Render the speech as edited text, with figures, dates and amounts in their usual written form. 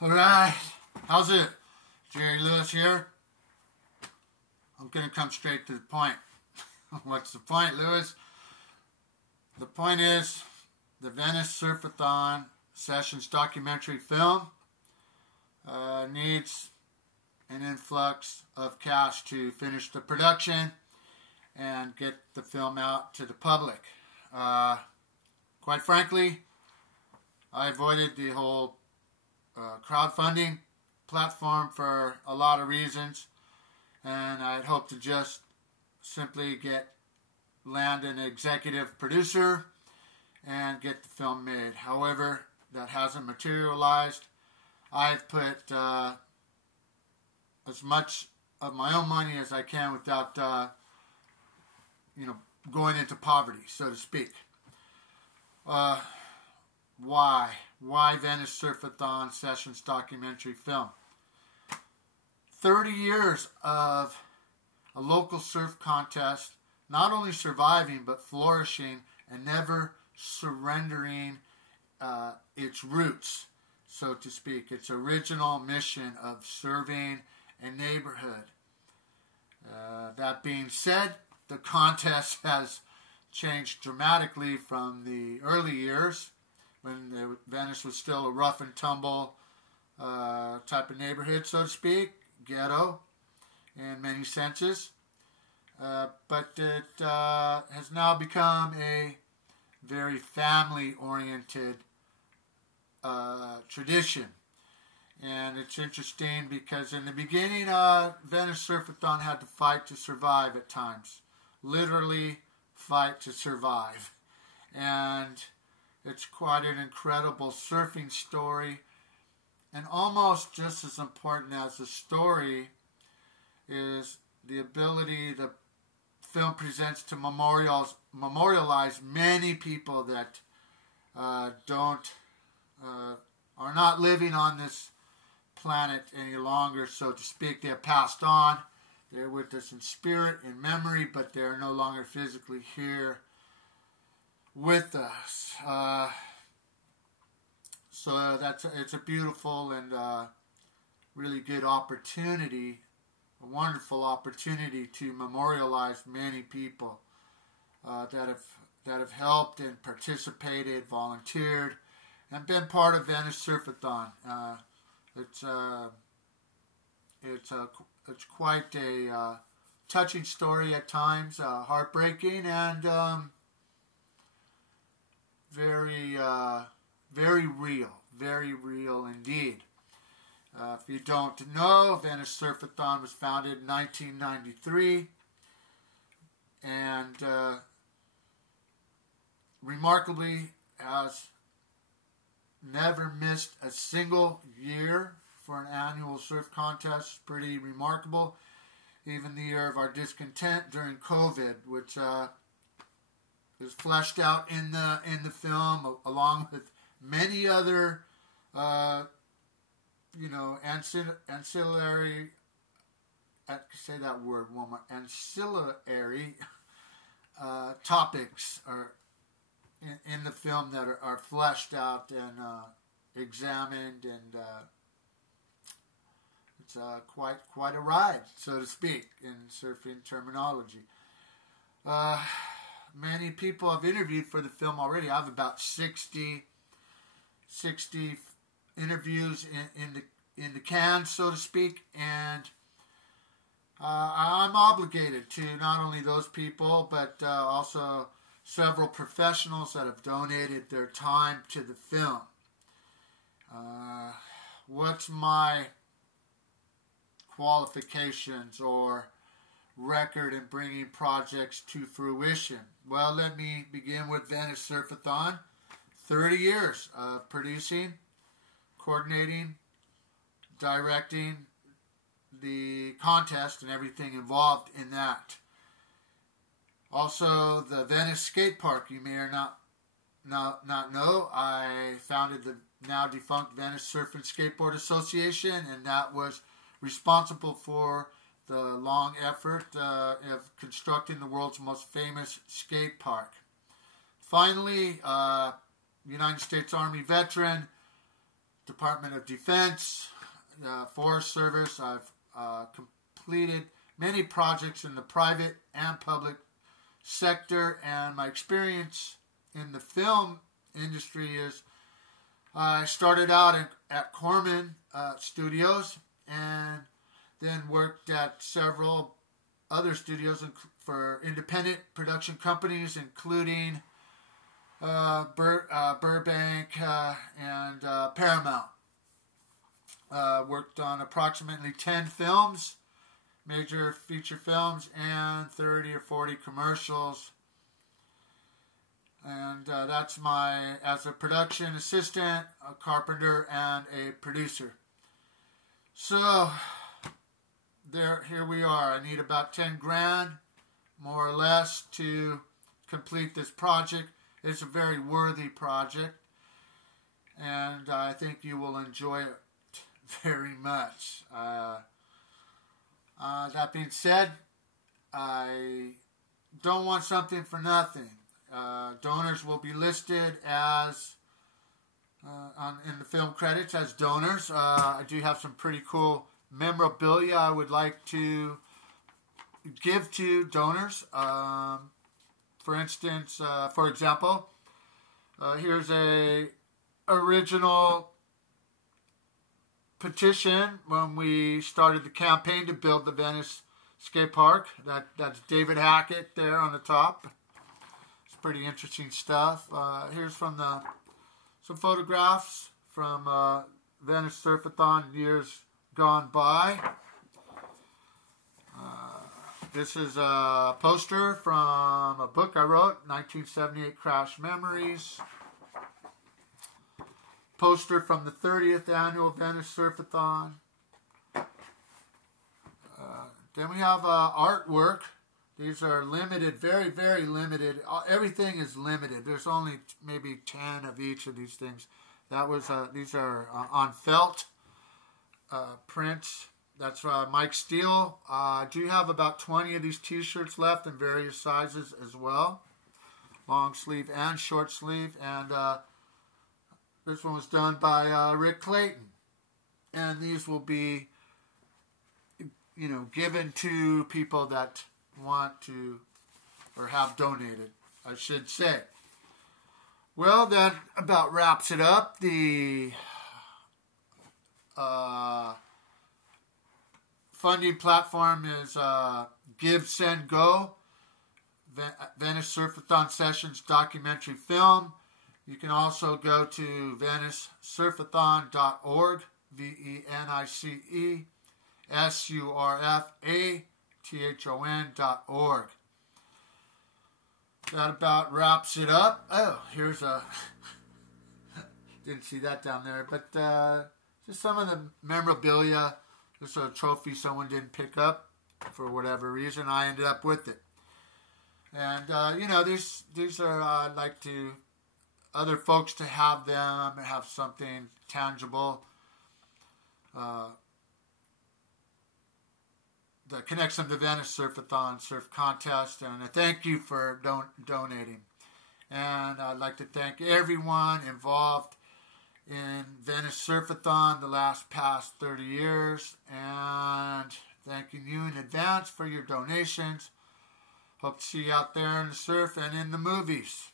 Alright, how's it? Jerry Lewis here. I'm gonna come straight to the point. What's the point, Lewis? The point is, the Venice Surf-A-Thon Sessions documentary film needs an influx of cash to finish the production and get the film out to the public. Quite frankly, I avoided the whole crowdfunding platform for a lot of reasons, and I'd hoped to just simply land an executive producer and get the film made. However, that hasn't materialized. I've put as much of my own money as I can without going into poverty, so to speak. Why Venice Surf-A-Thon Sessions documentary film? 30 years of a local surf contest, not only surviving but flourishing and never surrendering its roots, so to speak, its original mission of serving a neighborhood. That being said, the contest has changed dramatically from the early years when Venice was still a rough and tumble type of neighborhood, so to speak, ghetto in many senses. But it has now become a very family-oriented tradition. And it's interesting because in the beginning, Venice Surf-A-Thon had to fight to survive at times. Literally fight to survive. And it's quite an incredible surfing story. And almost just as important as the story is the ability the film presents to memorialize many people that are not living on this planet any longer, so to speak. They have passed on. They're with us in spirit, in memory, but they're no longer physically here with us. So it's a beautiful and really good opportunity, a wonderful opportunity to memorialize many people that have helped and participated, volunteered, and been part of Venice Surf-A-Thon. It's quite a touching story at times, heartbreaking, and very real indeed. If you don't know, Venice Surf-A-Thon was founded in 1993, and remarkably has never missed a single year for an annual surf contest. Pretty remarkable. Even the year of our discontent during COVID, which is fleshed out in the film, along with many other ancillary. I can say that word one more. Ancillary topics are in the film that are fleshed out and examined, and it's quite a ride, so to speak, in surfing terminology. Many people I've interviewed for the film already. I have about 60 interviews in the can, so to speak, and I'm obligated to not only those people, but also several professionals that have donated their time to the film. What's my qualifications or record in bringing projects to fruition? Well, let me begin with Venice Surf-A-Thon. 30 years of producing, coordinating, directing the contest and everything involved in that. Also, the Venice Skate Park, you may or not know, I founded the now defunct Venice Surf and Skateboard Association, and that was responsible for the long effort of constructing the world's most famous skate park. Finally, United States Army veteran, Department of Defense, Forest Service. I've completed many projects in the private and public sector, and my experience in the film industry is I started out at Corman Studios and then worked at several other studios for independent production companies, including Burbank and Paramount. Worked on approximately 10 films, major feature films, and 30 or 40 commercials. And that's as a production assistant, a carpenter, and a producer. So, here we are. I need about 10 grand, more or less, to complete this project. It's a very worthy project, and I think you will enjoy it very much. That being said, I don't want something for nothing. Donors will be listed as in the film credits as donors. I do have some pretty cool memorabilia I would like to give to donors. For instance, for example, here's a original petition when we started the campaign to build the Venice skate park. That's David Hackett there on the top. It's pretty interesting stuff. Here's from some photographs from Venice Surf-A-Thon years gone by. This is a poster from a book I wrote, 1978 Crash Memories. Poster from the 30th annual Venice Surf-A-Thon. Then we have artwork. These are limited, very, very limited. Everything is limited. There's only maybe 10 of each of these things. These are on felt prints. That's Mike Steele. I do have about 20 of these t-shirts left in various sizes as well. Long sleeve and short sleeve. And this one was done by Rick Clayton. And these will be, given to people that want to or have donated, I should say. Well, that about wraps it up. The funding platform is Give, Send, Go, Venice Surf-A-Thon Sessions documentary film. You can also go to venicesurfathon.org, VENICESURFATHON.org. That about wraps it up. Oh, here's didn't see that down there, but just some of the memorabilia. This is a trophy someone didn't pick up for whatever reason. I ended up with it. And, these are, I'd like to, other folks to have them, have something tangible that connects them to Venice Surf-A-Thon Surf Contest. And I thank you for donating. And I'd like to thank everyone involved in Venice Surf-A-Thon the past 30 years, and thanking you in advance for your donations. Hope to see you out there in the surf and in the movies.